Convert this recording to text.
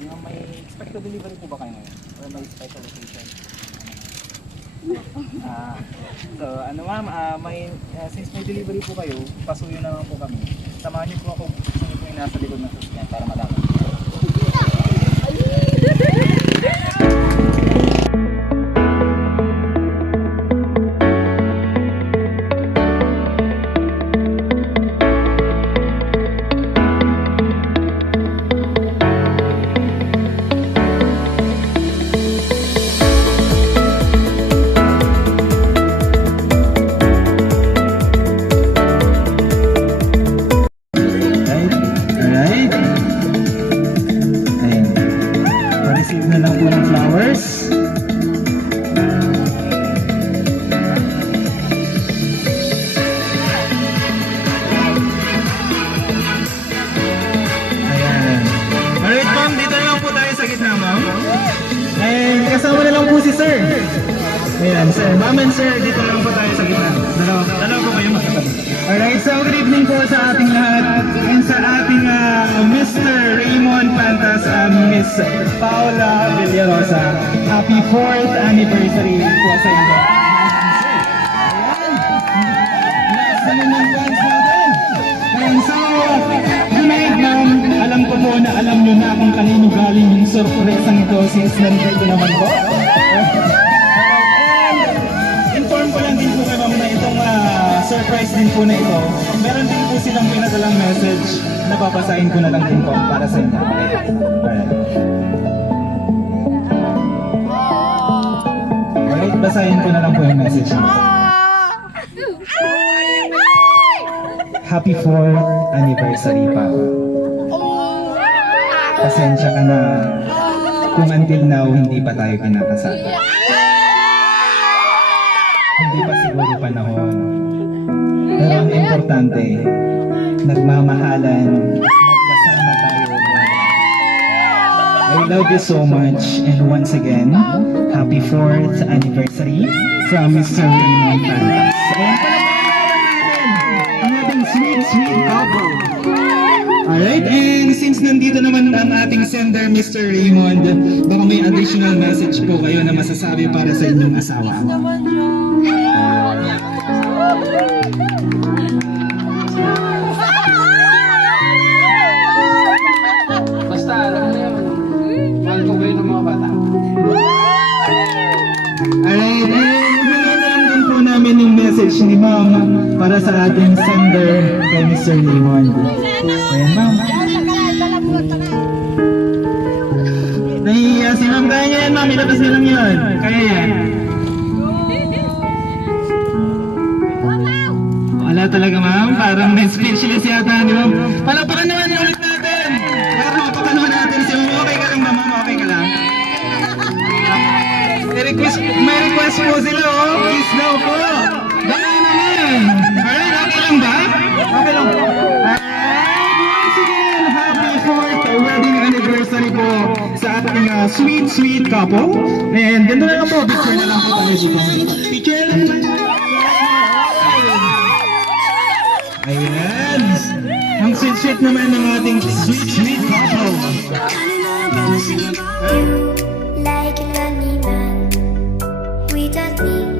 yung may expected delivery po ba kayo ngayon? Or may special occasion? So ano ma'am, since may delivery po kayo, pasuyo naman po kami. Samahan niyo po ako kung po yung nasa likod ng sasakyan para malaman. Pa-receive na lang po ng flowers. Ayan. Alright ma'am, dito na lang po tayo sa gitna ma'am. And kasama na lang po si sir. Ayan sir, ma'am and sir, dito na lang po tayo sa gitna. Dalawa po kayo magkatabi. Alright, so good evening po sa ating lahat and sa ating Mr. Raymond Pantas, Miss Paula Villarosa. Happy 4th anniversary po sa inyo. Ayan. Next naman ng fans natin. And so, tonight ma'am, alam ko po na alam nyo na kung kanino galing yung surpresang ito since nandito naman po. Inform ko lang din po kay ma'am na itong surprise din po na ito. Meron din po silang pinadalang message na babasahin ko na lang din po para sa inyo. Alright, basahin ko na lang po yung message nito. Happy 4th anniversary pa. Pasensya ka na kung until now hindi pa tayo kinakasal. Hindi pa siguro panahon. Pero ang importante, nagmamahalan, magkasama tayo. I love you so much and once again, happy 4th anniversary from Mr. Raymond Pantas. Ayan pala ang ating sweet couple. Alright, and since nandito naman ang ating sender, Mr. Raymond, baka may additional message po kayo na masasabi para sa inyong asawa. Basta alam mo yun, mahal ko kayo ng mga bata. Alright, and ganoon din po namin yung message ni ma'am para sa ating sender kay Mr. Raymond. Ayan ma'am. Nahihiya si ma'am, kaya niya yan ma'am, ilabas niya lang yun. Kaya yan. Wala talaga ma'am, parang may speechless yata ni ma'am. Palapakan naman ulit natin. Para mapakan naman natin si ma'am. Okay ka lang ba ma'am? Okay ka lang? May request po sila oh. Please daw po. Dali naman. Alright, okay lang ba? Okay lang po. Once again, happy 4th wedding anniversary po sa ating sweet couple. And ganda na lang po. Picture na lang po tayo dito. Picture lang po. Ayan! Ang sweet naman ng ating sweet couple. Like an animal without me.